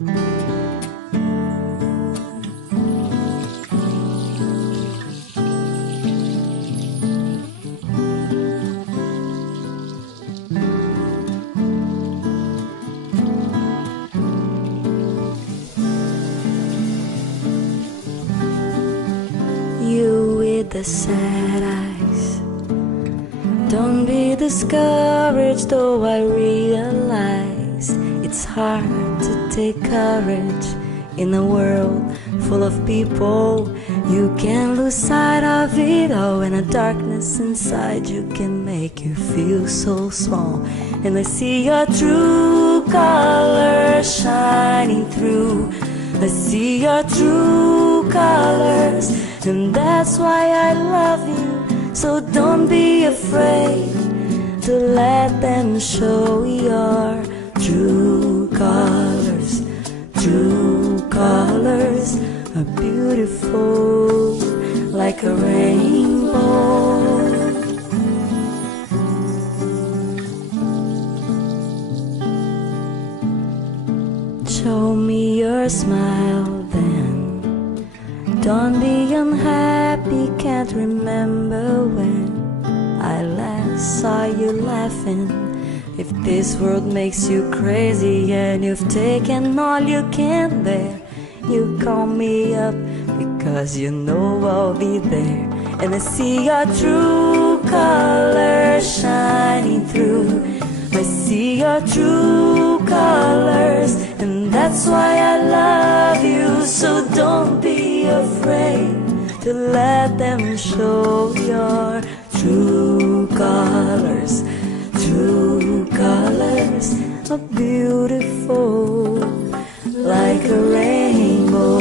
You with the sad eyes, don't be discouraged, though I realize it's hard to take courage in a world full of people. You can lose sight of it all, and a darkness inside you can make you feel so small. And I see your true colors shining through. I see your true colors, and that's why I love you. So don't be afraid to let them show your true colors. True colors are beautiful like a rainbow. Show me your smile then. Don't be unhappy, can't remember when I last saw you laughing. If this world makes you crazy and you've taken all you can bear, you call me up because you know I'll be there. And I see your true colors shining through. I see your true colors, and that's why I love you. So don't be afraid to let them show your true colors. True colors are beautiful like a rainbow.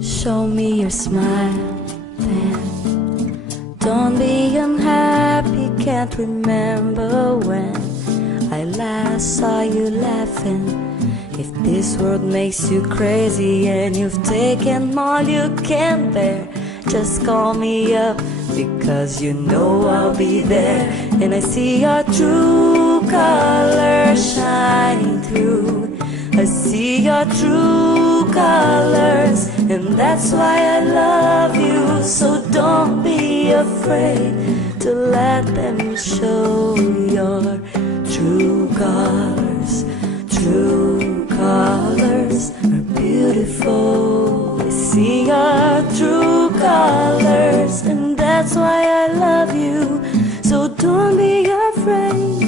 Show me your smile then. Don't be unhappy, can't remember when I last saw you laughing. If this world makes you crazy and you've taken all you can bear, just call me up because you know I'll be there. And I see your true colors shining through. I see your true colors, and that's why I love you. So don't be afraid to let them show your true colors. True colors are beautiful. I see your true colors, and that's why I love you. So don't be afraid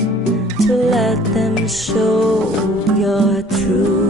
to let them show your true